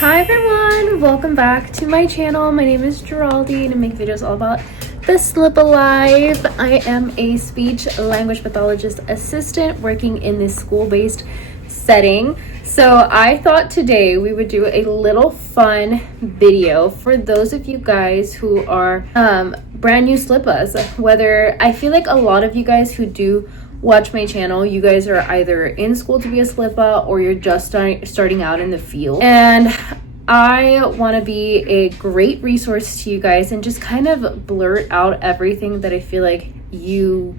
Hi everyone, welcome back to my channel. My name is Geraldine and I make videos all about the SLPA life. I am a speech language pathologist assistant working in this school-based setting. So I thought today we would do a little fun video for those of you guys who are brand new SLPAs. Whether I feel like a lot of you guys who do watch my channel, you guys are either in school to be a SLPA or you're just starting out in the field. And I want to be a great resource to you guys and just kind of blurt out everything that I feel like you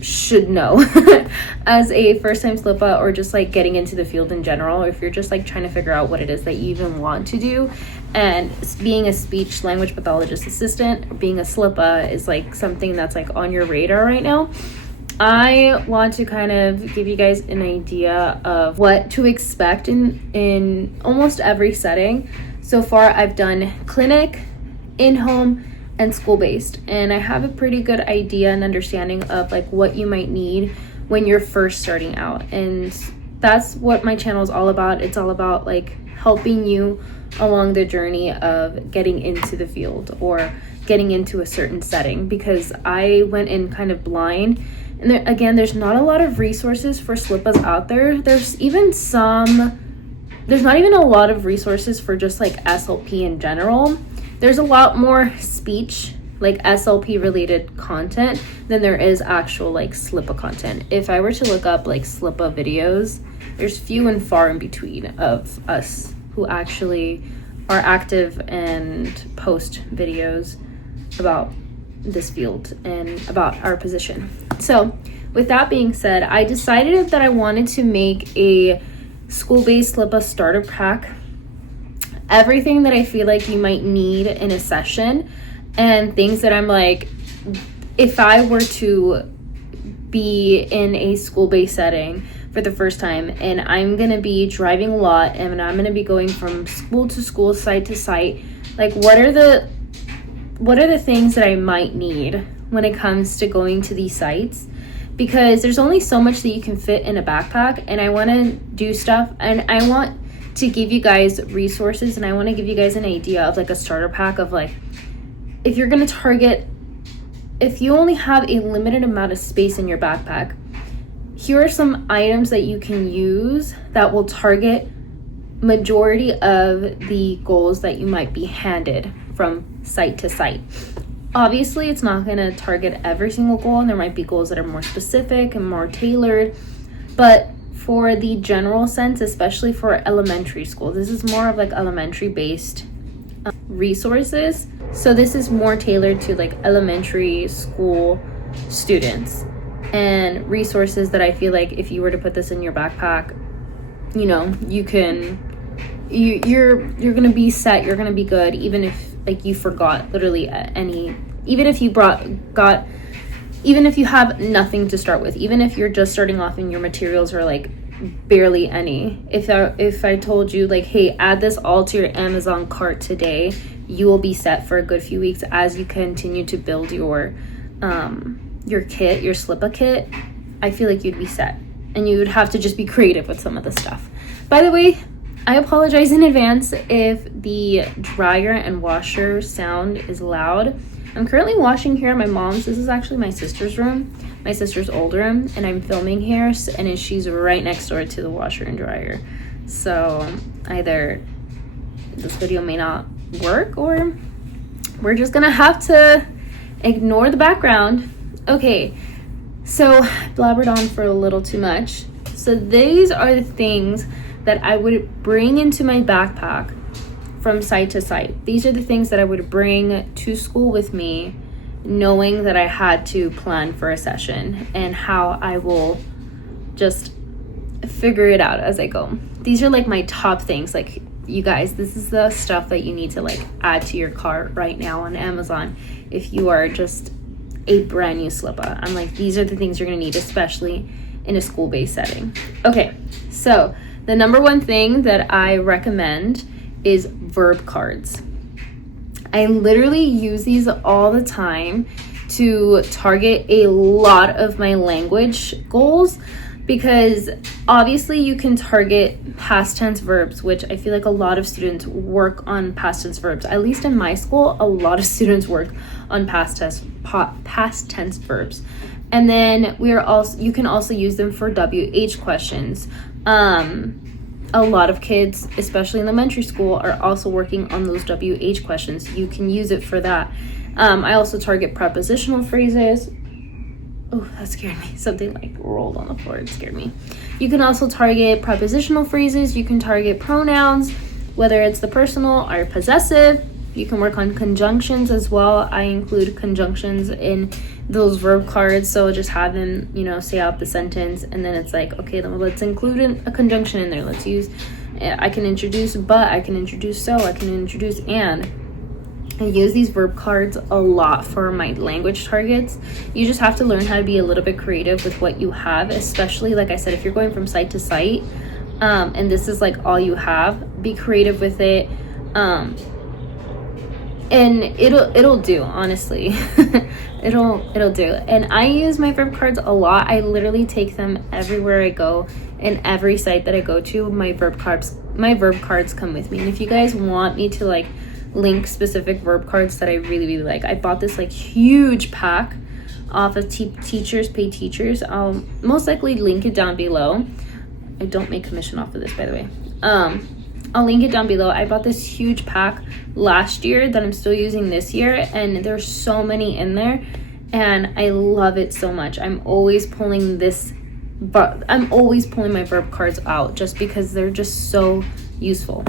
should know as a first-time SLPA, or just like getting into the field in general, or if you're just like trying to figure out what it is that you even want to do. And being a speech language pathologist assistant, or being a SLPA, is like something that's like on your radar right now. I want to kind of give you guys an idea of what to expect in almost every setting. So far, I've done clinic, in-home, and school-based, and I have a pretty good idea and understanding of like what you might need when you're first starting out. And that's what my channel is all about. It's all about like helping you along the journey of getting into the field or getting into a certain setting, because I went in kind of blind. And there's not a lot of resources for SLPAs out there. There's not even a lot of resources for just like SLP in general. There's a lot more speech, like SLP related content, than there is actual like SLPA content. If I were to look up like SLPA videos, there's few and far in between of us who actually are active and post videos about this field and about our position. So with that being said, I decided that I wanted to make a school-based SLPA starter pack, everything that I feel like you might need in a session, and things that I'm like, if I were to be in a school-based setting for the first time and I'm gonna be driving a lot and I'm gonna be going from school to school, site to site, like what are the things that I might need when it comes to going to these sites? Because there's only so much that you can fit in a backpack, and I want to do stuff, and I want to give you guys resources, and I want to give you guys an idea of like a starter pack of like, if you're going to target, if you only have a limited amount of space in your backpack, here are some items that you can use that will target majority of the goals that you might be handed from site to site. Obviously, it's not going to target every single goal, and there might be goals that are more specific and more tailored, but for the general sense, especially for elementary school, this is more of like elementary based resources. So this is more tailored to like elementary school students, and resources that I feel like if you were to put this in your backpack, you know, you're gonna be set, you're gonna be good, even if like you forgot literally even if you have nothing to start with, even if you're just starting off and your materials are like barely any. If I told you like, hey, add this all to your Amazon cart today, you will be set for a good few weeks as you continue to build your kit, your SLPA kit. I feel like you'd be set, and you would have to just be creative with some of the stuff. By the way, I apologize in advance if the dryer and washer sound is loud. I'm currently washing here at my mom's. This is actually my sister's room, my sister's old room, and I'm filming here, and she's right next door to the washer and dryer. So either this video may not work, or we're just gonna have to ignore the background. Okay, so I blabbered on for a little too much. So these are the things that I would bring into my backpack from site to site. These are the things that I would bring to school with me, knowing that I had to plan for a session and how I will just figure it out as I go. These are like my top things. Like, you guys, this is the stuff that you need to like add to your cart right now on Amazon if you are just a brand new SLPA. I'm like, these are the things you're gonna need, especially in a school-based setting. Okay, so the number one thing that I recommend is verb cards. I literally use these all the time to target a lot of my language goals. because obviously you can target past tense verbs, which I feel like a lot of students work on past tense verbs. At least in my school, a lot of students work on past tense verbs. And then you can also use them for WH questions. A lot of kids, especially in elementary school, are also working on those WH questions. You can use it for that. I also target prepositional phrases. Oh, that scared me. Something like rolled on the floor. It scared me. You can also target prepositional phrases. You can target pronouns, whether it's the personal or possessive. You can work on conjunctions as well. I include conjunctions in those verb cards, so just have them, say out the sentence, and then it's like, okay, then let's include a conjunction in there. Let's use, I can introduce but, I can introduce so, I can introduce and. I use these verb cards a lot for my language targets. You just have to learn how to be a little bit creative with what you have, especially, like I said, if you're going from site to site, and this is like all you have, be creative with it. And it'll do, honestly. it'll do. And I use my verb cards a lot. I literally take them everywhere I go. In every site that I go to, my verb cards come with me. And if you guys want me to like link specific verb cards that I really, really like, I bought this like huge pack off of Teachers Pay Teachers. I'll most likely link it down below. I don't make commission off of this, by the way. I'll link it down below. I bought this huge pack last year that I'm still using this year, and there's so many in there, and I love it so much. I'm always pulling my verb cards out just because they're just so useful.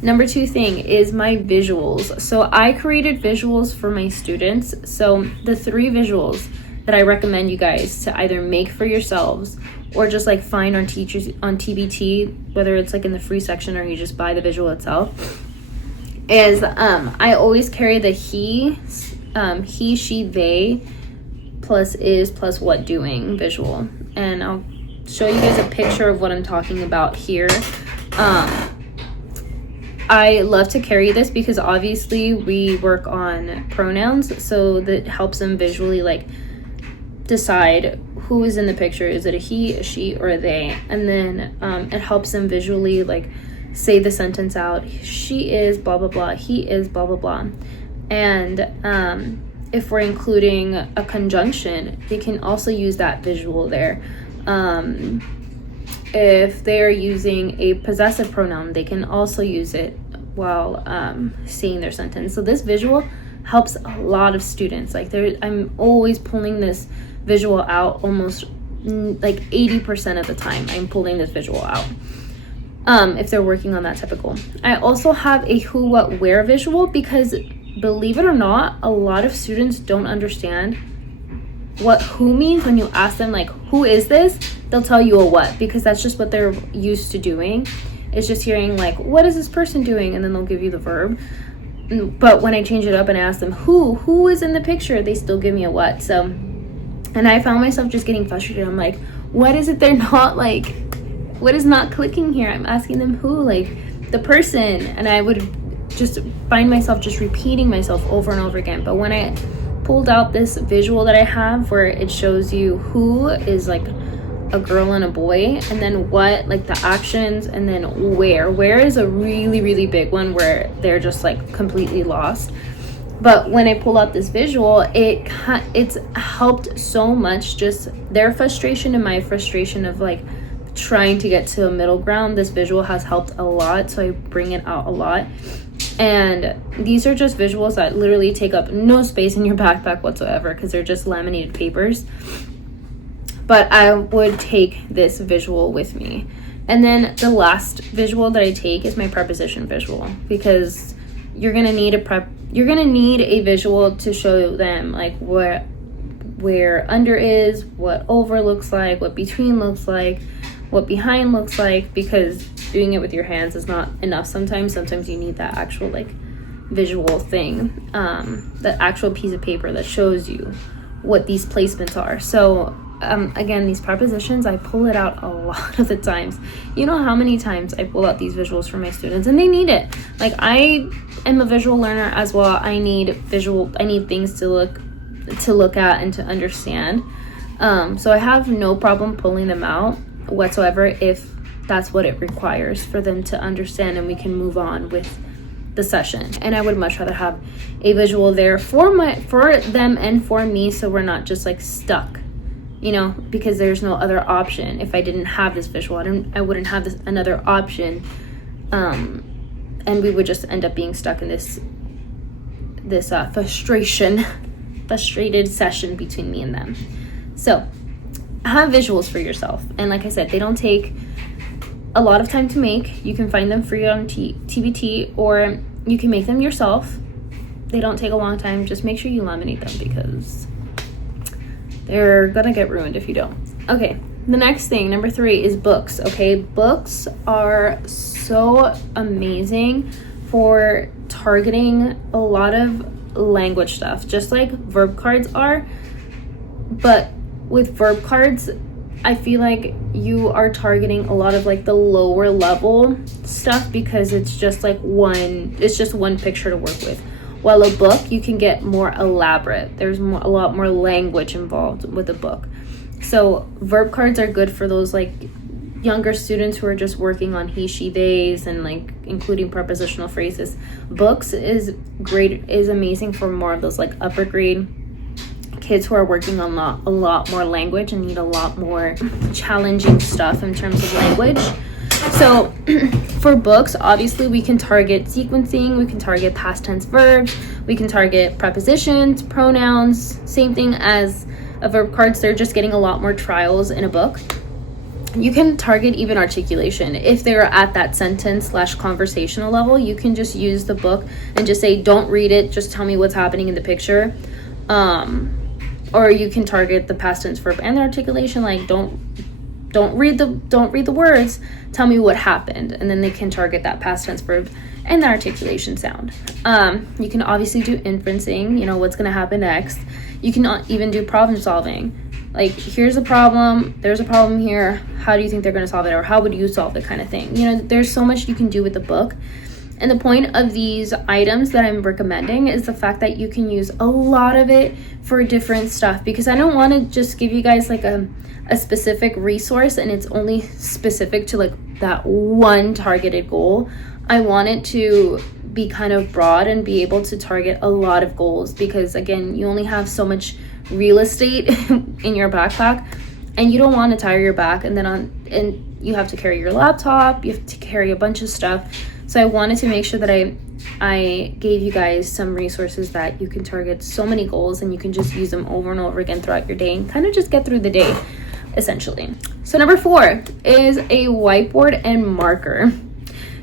Number 2 thing is my visuals. So I created visuals for my students. So the 3 visuals that I recommend you guys to either make for yourselves or just like find on TBT, whether it's like in the free section or you just buy the visual itself, is I always carry the he, she, they, plus is, plus what doing visual. And I'll show you guys a picture of what I'm talking about here. I love to carry this because obviously we work on pronouns, so that helps them visually like decide who is in the picture. Is it a he, a she, or a they? And then it helps them visually like say the sentence out. She is blah blah blah, he is blah blah blah. And if we're including a conjunction, they can also use that visual there. If they are using a possessive pronoun, they can also use it while saying their sentence. So this visual helps a lot of students. Like I'm always pulling this visual out almost like 80% of the time. I'm pulling this visual out if they're working on that type of goal. I also have a who, what, where visual because, believe it or not, a lot of students don't understand what who means. When you ask them like, who is this, they'll tell you a what, because that's just what they're used to doing. It's just hearing like, what is this person doing, and then they'll give you the verb. But when I change it up and ask them who is in the picture, they still give me a what. So, and I found myself just getting frustrated. I'm like, what is it they're not like, what is not clicking here? I'm asking them who, like the person, and I would just find myself just repeating myself over and over again. But when I pulled out this visual that I have where it shows you who is like a girl and a boy, and then what, like the actions, and then where is a really, really big one where they're just like completely lost. But when I pull out this visual, it's helped so much, just their frustration and my frustration of like trying to get to a middle ground. This visual has helped a lot, so I bring it out a lot. And these are just visuals that literally take up no space in your backpack whatsoever because they're just laminated papers. But I would take this visual with me. And then the last visual that I take is my preposition visual, because you're gonna need a visual to show them like where under is, what over looks like, what between looks like, what behind looks like, because doing it with your hands is not enough sometimes. Sometimes you need that actual like visual thing, that actual piece of paper that shows you what these placements are. So again, these prepositions, I pull it out a lot of the times. You know how many times I pull out these visuals for my students, and they need it. Like, I am a visual learner as well. I need things to look at and to understand. So I have no problem pulling them out whatsoever if that's what it requires for them to understand, and we can move on with the session. And I would much rather have a visual there for them and for me, so we're not just like stuck, you know, because there's no other option. If I didn't have this visual, I wouldn't have another option, and we would just end up being stuck in this frustrated session between me and them. So have visuals for yourself, and like I said, they don't take a lot of time to make. You can find them free on TBT, or you can make them yourself. They don't take a long time. Just make sure you laminate them, because they're gonna get ruined if you don't. Okay, the next thing, number 3, is books. Okay, books are so amazing for targeting a lot of language stuff, just like verb cards are. But with verb cards, I feel like you are targeting a lot of like the lower level stuff, because it's just one picture to work with. While a book, you can get more elaborate. There's a lot more language involved with a book. So verb cards are good for those like younger students who are just working on he, she, theys, and like including prepositional phrases. Books is amazing for more of those like upper grade kids who are working on a lot more language and need a lot more challenging stuff in terms of language. So for books, obviously we can target sequencing, we can target past tense verbs, we can target prepositions, pronouns. Same thing as a verb cards, they're just getting a lot more trials in a book. You can target even articulation. If they're at that sentence/conversational level, you can just use the book and just say, don't read it, just tell me what's happening in the picture. Or you can target the past tense verb and the articulation, like don't read the words, tell me what happened, and then they can target that past tense verb and the articulation sound. You can obviously do inferencing, you know, what's going to happen next. You can even do problem solving, like here's a problem, there's a problem here, how do you think they're going to solve it, or how would you solve it, kind of thing. You know, there's so much you can do with the book. And the point of these items that I'm recommending is the fact that you can use a lot of it for different stuff, because I don't want to just give you guys like a specific resource and it's only specific to like that one targeted goal. I want it to be kind of broad and be able to target a lot of goals, because again, you only have so much real estate in your backpack, and you don't want to tire your back and you have to carry your laptop, you have to carry a bunch of stuff. So I wanted to make sure that I gave you guys some resources that you can target so many goals, and you can just use them over and over again throughout your day and kind of just get through the day, essentially. So number 4 is a whiteboard and marker.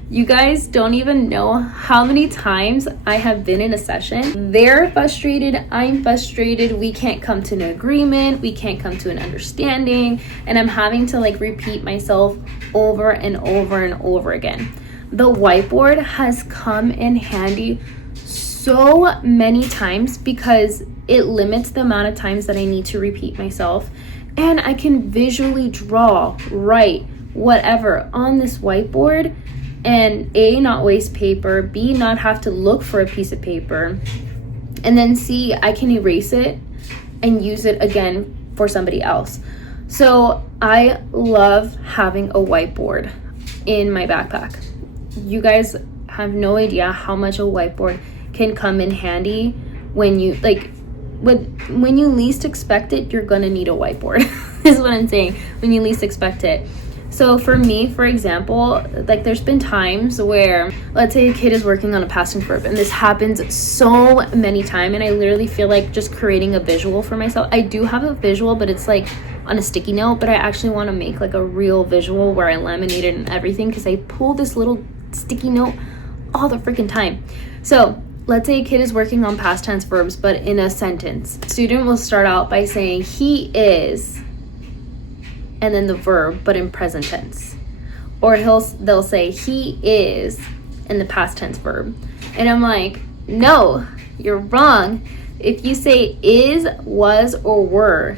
You guys don't even know how many times I have been in a session. They're frustrated, I'm frustrated, we can't come to an agreement, we can't come to an understanding, and I'm having to like repeat myself over and over and over again. The whiteboard has come in handy so many times because it limits the amount of times that I need to repeat myself, and I can visually draw, write, whatever on this whiteboard, and A, not waste paper, B, not have to look for a piece of paper, and then C, I can erase it and use it again for somebody else. So I love having a whiteboard in my backpack. You guys have no idea how much a whiteboard can come in handy when you when you least expect it. You're gonna need a whiteboard is what I'm saying, when you least expect it. So for me, for example, like there's been times where, let's say a kid is working on a past tense verb, and this happens so many times, and I literally feel like just creating a visual for myself. I do have a visual, but it's like on a sticky note, but I actually want to make like a real visual where I laminate it and everything, because I pull this little sticky note all the freaking time. So let's say a kid is working on past tense verbs, but in a sentence. Student will start out by saying he is, and then the verb, but in present tense. Or they'll say he is in the past tense verb. And I'm like, no, you're wrong. If you say is, was, or were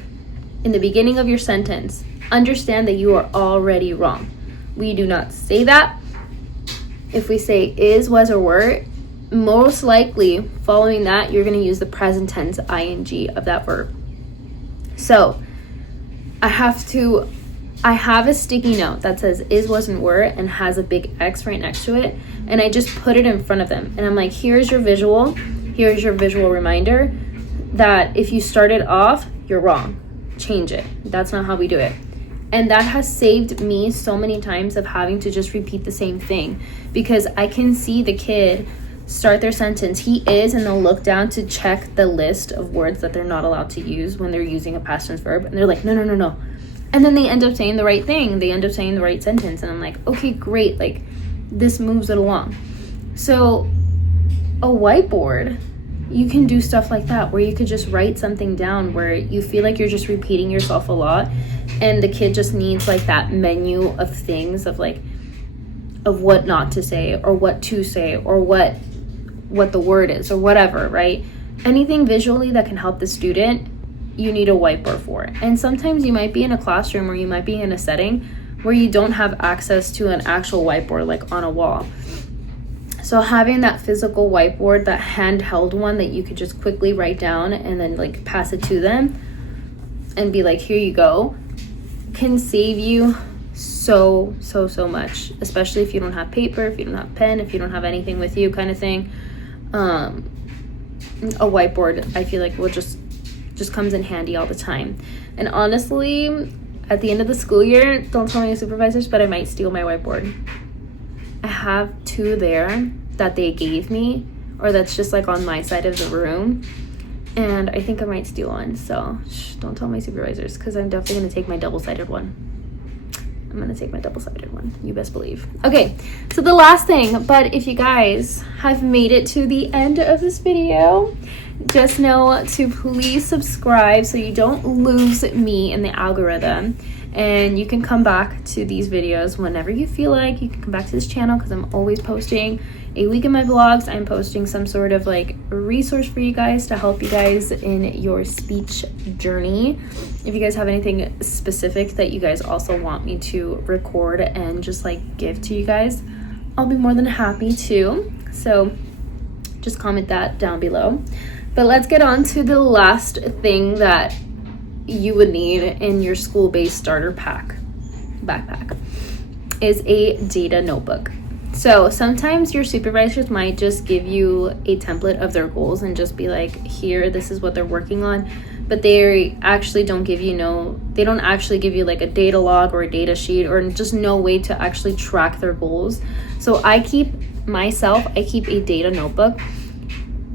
in the beginning of your sentence, understand that you are already wrong. We do not say that. If we say is, was, or were, most likely following that, you're going to use the present tense ing of that verb. So I have to I have a sticky note that says is, wasn't, were, and has a big X right next to it. And I just put it in front of them. And I'm like, here's your visual reminder that if you started off, you're wrong. Change it. That's not how we do it. And that has saved me so many times of having to just repeat the same thing, because I can see the kid start their sentence, he is, and they'll look down to check the list of words that they're not allowed to use when they're using a past tense verb. And they're like, no. And then they end up saying the right thing. They end up saying the right sentence. And I'm like, okay, great. Like, this moves it along. So a whiteboard, you can do stuff like that, where you could just write something down where you feel like you're just repeating yourself a lot, and the kid just needs like that menu of things of like, of what not to say, or what to say, or what the word is, or whatever, right? Anything visually that can help the student, you need a whiteboard for it. And sometimes you might be in a classroom, or you might be in a setting where you don't have access to an actual whiteboard, like on a wall. So having that physical whiteboard, that handheld one that you could just quickly write down and then like pass it to them and be like, here you go, can save you so much, especially if you don't have paper, if you don't have pen, if you don't have anything with you, kind of thing. A whiteboard, I feel like, will just comes in handy all the time. And honestly, at the end of the school year, don't tell my supervisors, but I might steal my whiteboard. I have two there that they gave me, or that's just like on my side of the room, and I think I might steal one. So don't tell my supervisors, because I'm definitely going to take my double-sided one. I'm going to take my double-sided one, you best believe. Okay, so the last thing, but if you guys have made it to the end of this video, just know to please subscribe so you don't lose me in the algorithm. And you can come back to these videos whenever you feel like. You can come back to this channel because I'm always posting a week in my vlogs. I'm posting some sort of like resource for you guys to help you guys in your speech journey. If you guys have anything specific that you guys also want me to record and just like give to you guys, I'll be more than happy to. So just comment that down below. But let's get on to the last thing that you would need in your school-based starter backpack is a data notebook. So sometimes your supervisors might just give you a template of their goals and just be like, here, this is what they're working on, but they actually don't give you they don't actually give you like a data log or a data sheet, or just no way to actually track their goals. So I keep a data notebook,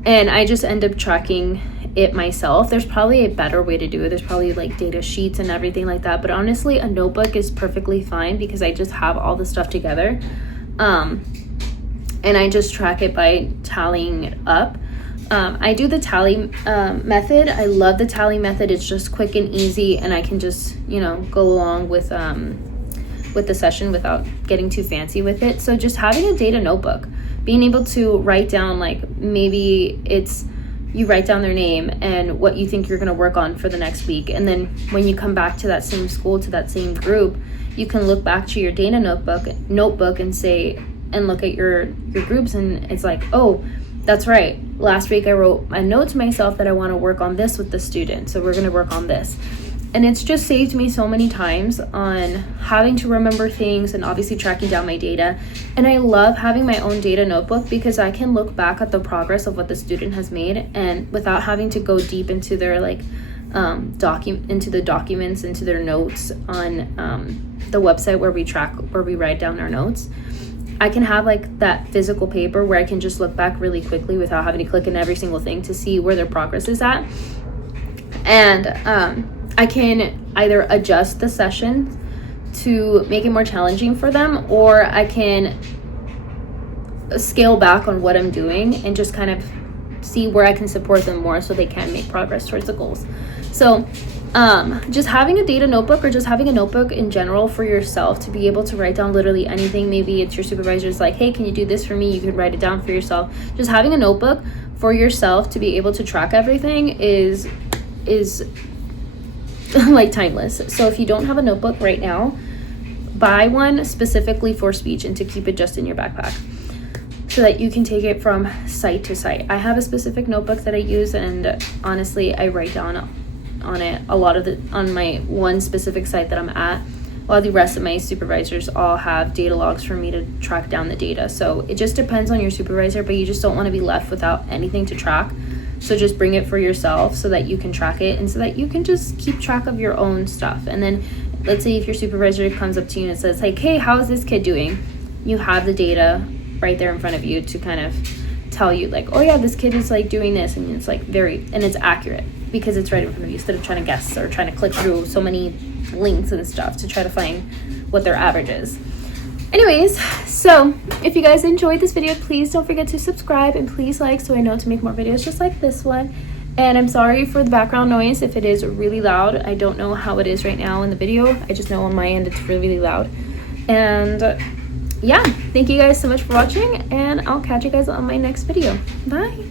and I just end up tracking it myself. There's probably a better way to do it. There's probably like data sheets and everything like that, but honestly a notebook is perfectly fine because I just have all the stuff together, and I just track it by tallying it up. I do the tally method. I love the tally method. It's just quick and easy, and I can just go along with the session without getting too fancy with it. So just having a data notebook, being able to write down, like, maybe it's you write down their name and what you think you're going to work on for the next week. And then when you come back to that same school, to that same group, you can look back to your data notebook and say, and look at your groups, and it's like, oh, that's right. Last week I wrote a note to myself that I want to work on this with the student. So we're going to work on this. And it's just saved me so many times on having to remember things and obviously tracking down my data. And I love having my own data notebook because I can look back at the progress of what the student has made, and without having to go deep into their into the documents, into their notes on the website where we write down our notes. I can have like that physical paper where I can just look back really quickly without having to click in every single thing to see where their progress is at. And I can either adjust the session to make it more challenging for them, or I can scale back on what I'm doing and just kind of see where I can support them more so they can make progress towards the goals. So just having a data notebook, or just having a notebook in general for yourself to be able to write down literally anything. Maybe it's your supervisor's like, hey, can you do this for me? You can write it down for yourself. Just having a notebook for yourself to be able to track everything is like timeless. So if you don't have a notebook right now, buy one specifically for speech and to keep it just in your backpack so that you can take it from site to site. I have a specific notebook that I use, and honestly I write down on it a lot of on my one specific site that I'm at. while the rest of my supervisors all have data logs for me to track down the data. So it just depends on your supervisor, but you just don't want to be left without anything to track. So just bring it for yourself so that you can track it and so that you can just keep track of your own stuff. And then let's say if your supervisor comes up to you and says like, hey, how is this kid doing? You have the data right there in front of you to kind of tell you like, oh yeah, this kid is like doing this, and it's like it's accurate because it's right in front of you, instead of trying to guess or trying to click through so many links and stuff to try to find what their average is. Anyways, so if you guys enjoyed this video, please don't forget to subscribe and please like, so I know to make more videos just like this one. And I'm sorry for the background noise if it is really loud. I don't know how it is right now in the video. I just know on my end it's really, really loud. And yeah, thank you guys so much for watching, and I'll catch you guys on my next video. Bye.